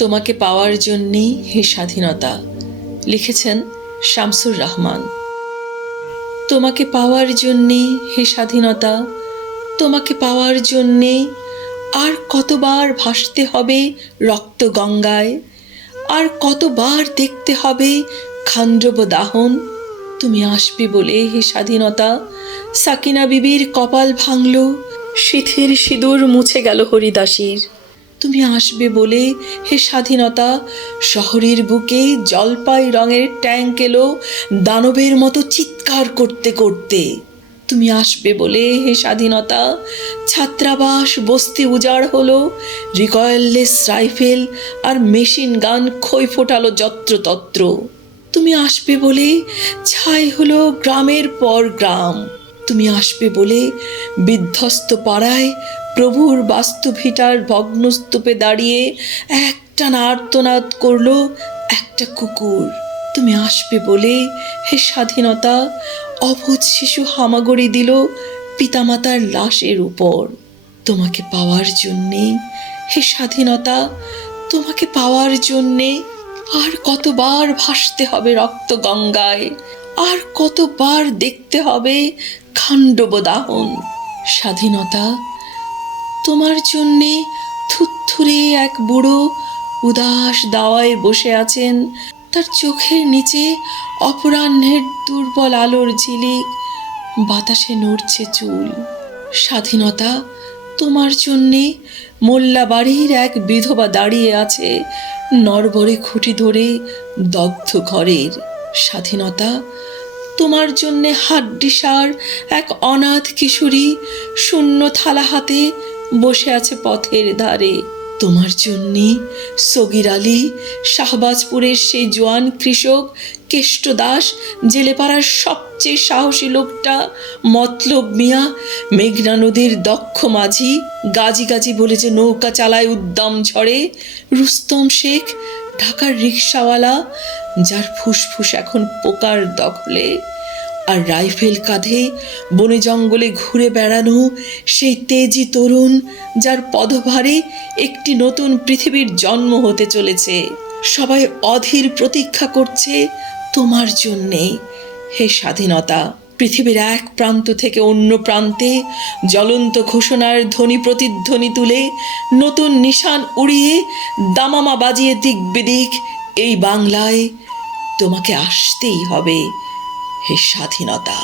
তোমাকে পাওয়ার জন্যে হে স্বাধীনতা, লিখেছেন শামসুর রহমান। তোমাকে পাওয়ার জন্যে হে স্বাধীনতা, তোমাকে পাওয়ার জন্যে আর কতবার ভাসতে হবে রক্ত গঙ্গায়, আর কতবার দেখতে হবে খান্ডব দাহন। তুমি আসবে বলে হে স্বাধীনতা, সাকিনা বিবির কপাল ভাঙল, সিথির সিঁদুর মুছে গেল হরিদাসীর। তুমি আসবে বলে হে স্বাধীনতা, শহরের বুকে জলপাই রঙের ট্যাঙ্ক এলো দানবের মতো চিৎকার করতে করতে। তুমি আসবে বলে হে স্বাধীনতা, ছাত্রাবাস বস্তি উজাড় হলো, রিকয়েললেস রাইফেল আর মেশিন গান খই ফোটালো যত্রতত্র। তুমি আসবে বলে ছাই হলো গ্রামের পর গ্রাম। তুমি আসবে বলে বিধ্বস্ত পাড়ায় প্রভুর বাস্তুভিটার ভগ্নস্তূপে দাঁড়িয়ে একটানা আর্তনাদ করলো একটা কুকুর। তুমি আসবে বলে হে স্বাধীনতা, অবুঝ শিশু হামাগুড়ি দিল পিতামাতার লাশের উপর। তোমাকে পাওয়ার জন্যে হে স্বাধীনতা, তোমাকে পাওয়ার জন্যে আর কতবার ভাসতে হবে রক্ত গঙ্গায়, আর কতবার দেখতে হবে খান্ডব দাহন। স্বাধীনতা, তোমার জন্যে থুত্থুরে এক বুড়ো উদাস দাওয়ায় বসে আছেন, তার চোখের নিচে অপরাহ্নের দুর্বল আলোর ঝিলিক, বাতাসে নড়ছে চুল। স্বাধীনতা, তোমার জন্যে মোল্লা বাড়ির এক বিধবা দাঁড়িয়ে আছে নরবরে খুঁটি ধরে দগ্ধ ঘরের। স্বাধীনতা, তোমার জন্যে হাড্ডিসার এক অনাথ কিশোরী শূন্য থালা হাতে বসে আছে পথের ধারে। তোমার জন্যে সগির আলী, শাহবাজপুরের সেই জোয়ান কৃষক, কেষ্টদাস, জেলেপাড়ার সবচেয়ে সাহসী লোকটা মতলব মিয়া, মেঘনা নদীর দক্ষ মাঝি, গাজি গাজি বলে যে নৌকা চালায় উদ্দাম ঝড়ে, রুস্তম শেখ, ঢাকার রিকশাওয়ালা, যার ফুসফুস এখন পোকার দখলে, আর রাইফেল কাঁধে বনে জঙ্গলে ঘুরে বেড়ানো সেই তেজি তরুণ, যার পদভারে একটি নতুন পৃথিবীর জন্ম হতে চলেছে। সবাই অধীর প্রতীক্ষা করছে তোমার জন্যে হে স্বাধীনতা। পৃথিবীর এক প্রান্ত থেকে অন্য প্রান্তে জ্বলন্ত ঘোষণার ধ্বনি প্রতিধ্বনি তুলে নতুন নিশান উড়িয়ে দামামা বাজিয়ে দিক বিদিক এই বাংলায় তোমাকে আসতেই হবে হে স্বাধীনতা।